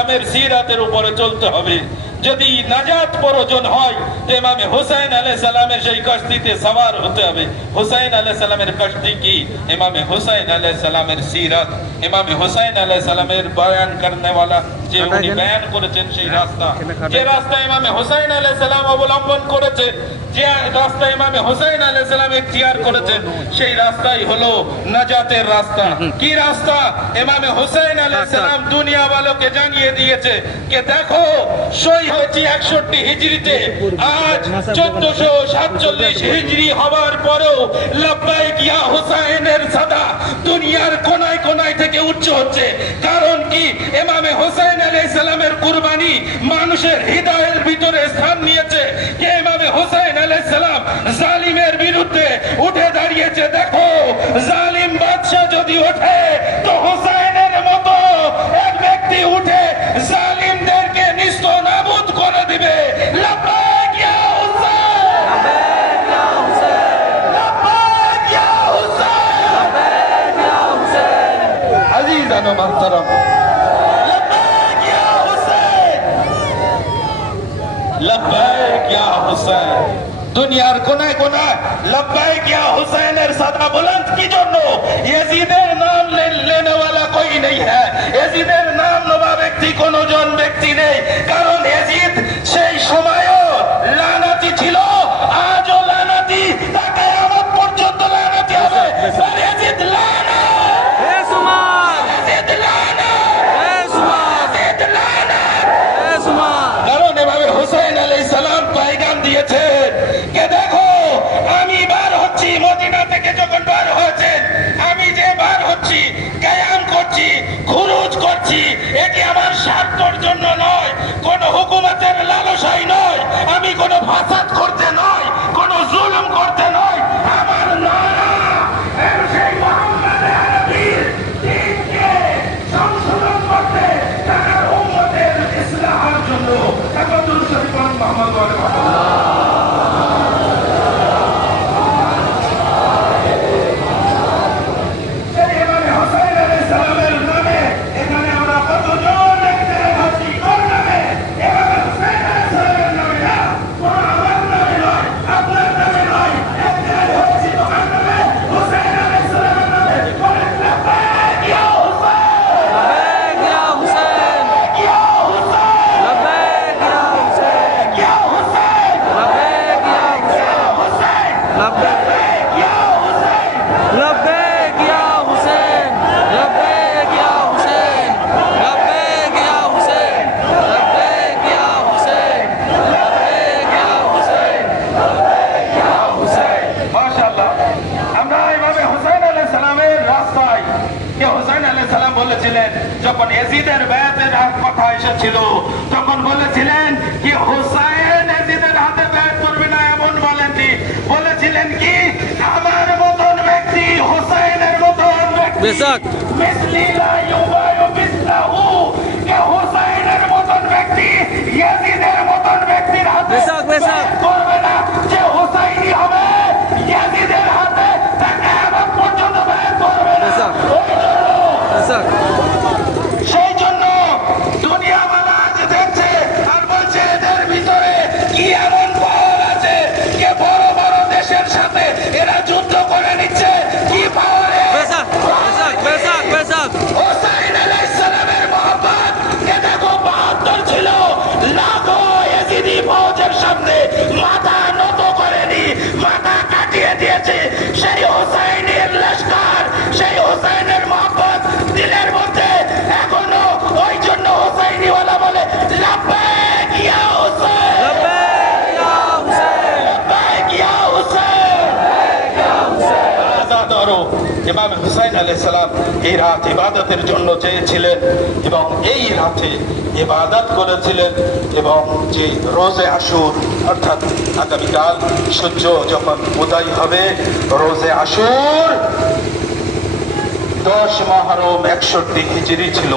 সালামের সিরাতের উপরে চলতে হবে। যদি নাজাত প্রয়োজন হয় তো ইমামে হুসাইন আলাইহিস সালামের সেই কশতিতে সওয়ার হতে হবে। হুসাইন আলাইহিস সালামের কশতি কি? ইমামে হুসাইন আলাইহিস সালামের সিরাত, ইমামে হুসাইন আলাইহিস সালামের বয়ান করনে वाला যে উনি বয়ান করেছেন সেই রাস্তা, যে রাস্তা ইমামে হুসাইন আলাইহিস সালাম অবলম্বন করেছে, যে রাস্তা ইমামে হুসাইন আলাইহিস সালাম ইখতিয়ার করেছেন, সেই রাস্তাই হলো নাজাতের রাস্তা। কি রাস্তা? ইমামে হুসাইন আলাইহিস সালাম দুনিয়া वालों কে জানিয়ে দিয়েছে যে দেখো সই হয়েছে 61 হিজরিতে, আজ 1447 হিজরি হওয়ার পরেও লব্বাইক ইয়া হুসাইনের সাদা দুনিয়ার কোনায় কোনায় থেকে উচ্চ হচ্ছে। কারণ কি? ইমামে হুসাইন আলাইহিস সালামের কুরবানি মানুষের হৃদয়ের ভিতরে স্থান নিয়েছে। কে? ইমামে হুসাইন আলাইহিস সালাম জালিমের বিরুদ্ধে উঠে দাঁড়িয়েছে। দেখো জালিম বাদশা যদি ওঠে তো হুসাইনের মতো এক ব্যক্তি উঠে জালিমদেরকে নিস্তনাবুদ করে দিবে। লব্বাইক ইয়া হুসাইন, লব্বাইক ইয়া হুসাইন, লব্বাইক ইয়া হুসাইন, লব্বাইক ইয়া হুসাইন। আজিজান ও মুহতারাম, লব্বাইক ইয়া হুসাইন, লব্বাইক ইয়া হুসাইন। দুনিয়ার কোনায় কোনায় লব্বাইক ইয়া হুসাইনের সাদা বুলंद কি জন্য? ইয়াজিদের নাম लेने वाला कोई नहीं है, ইয়াজিদের নাম নেওয়া ব্যক্তি কোনো জন ব্যক্তি নেই। কারণ ইয়াজিদ সেই সময়ও লানাতি ছিল, আজও লানাতি, তা কিয়ামত পর্যন্ত লানাতি হবে। ইয়াজিদ লানাত, হে সুমান, ইয়াজিদ লানাত, হে সুমান, ইয়াজিদ লানাত, হে সুমান। কারণ এভাবে হুসাইন আলাইহিস সালাম পয়গাম দিয়েছেন কে দেখো আমি বার হচ্ছি, মদিনা থেকে যখন বার হয়েছেন, আমি যে বার হচ্ছি, কিয়াম করছি, খুরুজ করছি, এটি আমার স্বার্থের জন্য নয়, কোন হুকুমতের লালসাই নয়, আমি কোন ফাসাদ করতে নয়, কোন জুলুম করতে নয়। আমার নারা সেই মুহাম্মদ আরবীর দ্বীনকে সংশোধন করতে, তার উম্মতের ইসলাহের জন্য। তাকবীর শরীফ মুহাম্মদ ওয়া আলিহি যখন ইয়াজিদের বায়াতের কথা এসেছিল তখন বলেছিলেন কি হুসাইন ইয়াজিদের হাতে বায়াত করবে না, এমন বলেননি। বলেছিলেন কি আমার মতন ব্যক্তি, হুসাইনের মতন ব্যক্তি, মিসলি লা ইউবায়ু বিসলাহু, কে হুসাইনের মতন ব্যক্তি ইয়াজিদের মতন ব্যক্তির হাতে বায়াত করবে না। যে হুসাইনি হবে ইয়াজিদের হাতে তা কিয়ামত পর্যন্ত বায়াত করবে না। সেই জন্য দুনিয়া বালা আজ দেখছে আর বলছে এদের ভিতরে কি এমন পাওয়ার আছে, কে বড় বড় দেশের সাথে এরা যুদ্ধ করে নিচ্ছে। কি পাওয়ারে? হুসাইন আলাইহিস সালামের মহব্বত কে দেখো ৭২ ছিল, লাখো ইয়াজিদি ফৌজের সামনে মাথা নত করেনি, মাথা কাটিয়ে দিয়েছে। সেই হুসাইনের লস্কর, সেই হুসাইনের মহব্বত দিলের মধ্যে এখনো, ওই জন্য হুসাইনি ওয়ালা বলে লব্বাইক ইয়া হুসাইন, লব্বাইক ইয়া হুসাইন, লব্বাইক ইয়া হুসাইন, লব্বাইক ইয়া হুসাইন। আজাদ আরো ইমাম হুসাইন আলাইহিস সালাম এই রাত ইবাদতের জন্য চেয়েছিলেন এবং এই রাতে ইবাদত করেছিলেন। এবং যে রোজে আশুর অর্থাৎ আগামীকাল সূর্য যখন উদয় হবে, রোজে আশুর 10 মুহররম 61 হিজরি ছিল।